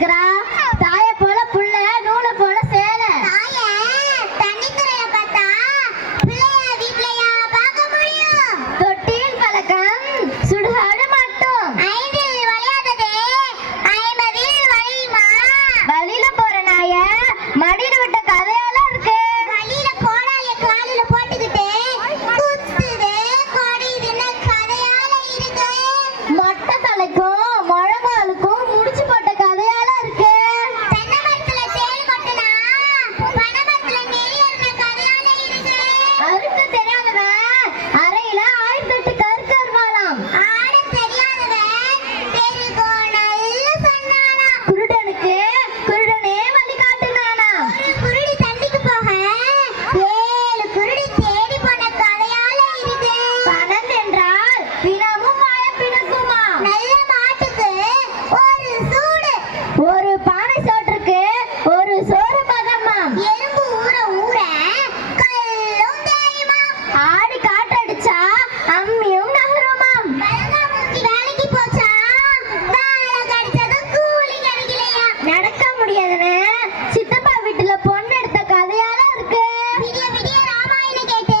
இருக்கிறா. தாய போல புள்ள, நூலை போல சேலை. தண்ணித்துறைய பார்த்தா பிள்ளைய வீட்லயா பார்க்க முடியும்? தொட்டில் பழக்கம் சுடுகாடு மட்டும். ஐந்தில் வளையாததே ஐம்பதில் வளையுமா? வழியில போற நாய மடியில விட்ட கதையால இருக்கு. வழியில கோடாலிய காலில போட்டுக்கிட்டு குத்துது கொடிதுன்னு கதையால இருக்கு. மொட்டை தலைக்கும் முழங்காலுக்கும் முடிச்சு போட்ட கதையால இருக்கு. தென்னை மரத்துல தேள் கொட்டுனா பனை மரத்துல நெறி ஏறின கதையால இருக்கு. அறுக்க தெரியாதவன் அறையில 1008 கருக்கு அருவாளாம். ஆட தெரியாதவன் தெருகோணல்ல சொன்னானாம். குருடனுக்கு குருடனே வழி காட்டுனானாம். ஒரு குருடி தண்ணிக்கு போக 7 குருடி தேடி போன கதையால இருக்கு. பணம் என்றால் பிணமும் வாய பிணக்குமா. நல்ல மாட்டுக்கு ஒரு சூடு, ஒரு பானை சோற்றுக்கு ஒரு சோறு பதமாம். எறும்பு ஊற ஊற கல்லும் தேயுமா. ஆடி காற்றடிச்சா அம்மியும் நகருமாம். பழங்காமூச்சி வேலைக்கு போச்சா வேலை கிடைச்சதும் கூலி கிடைக்கலையா. நடக்க முடியாதுன்னு சித்தப்பா வீட்டுல பொண்ணு எடுத்த கதையால இருக்கு. விடிய விடிய ராமாயணம் கேட்டு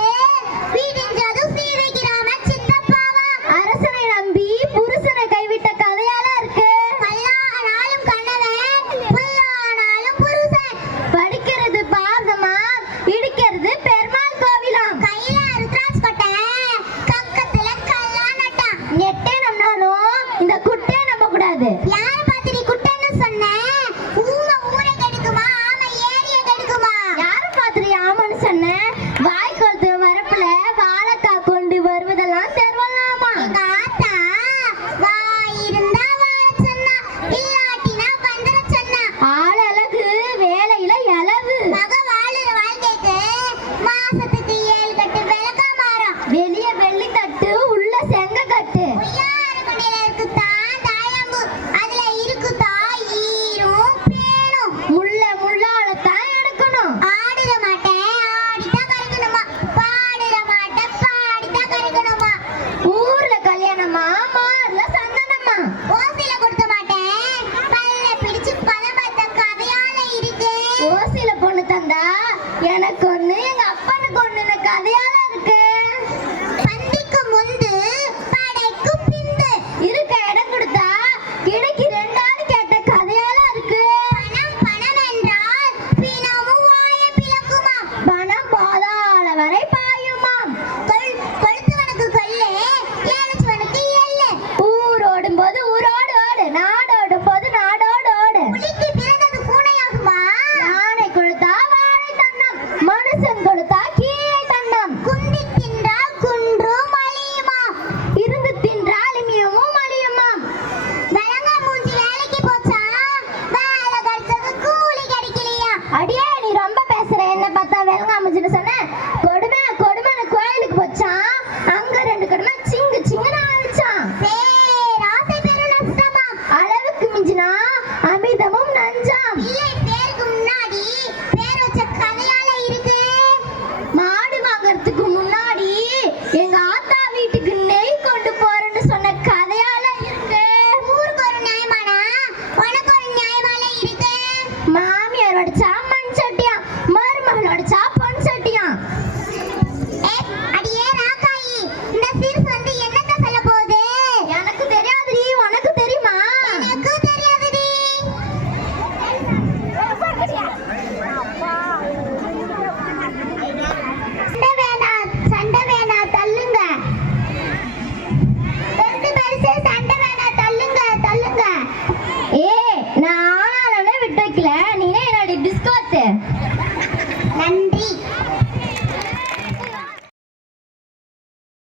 விடிஞ்சதும் சீதைக்கு ராம சித்தப்பாவா. அரசனை நம்பி புருஷனை கைவிட்ட கதையால இருக்கு. கல்லானாலும் கண்ணவன் புல்லானாலும் புருஷன். படிக்கிறது பாரதமா, இடிக்கிறது பெருமாள் கோவிலாம். கையில ருத்ராட்ச கொட்டை கக்கத்துல கல்லா நட்டான். நெட்டே நம்பினாலும் இந்த குட்டே நம்ப கூடாது. யார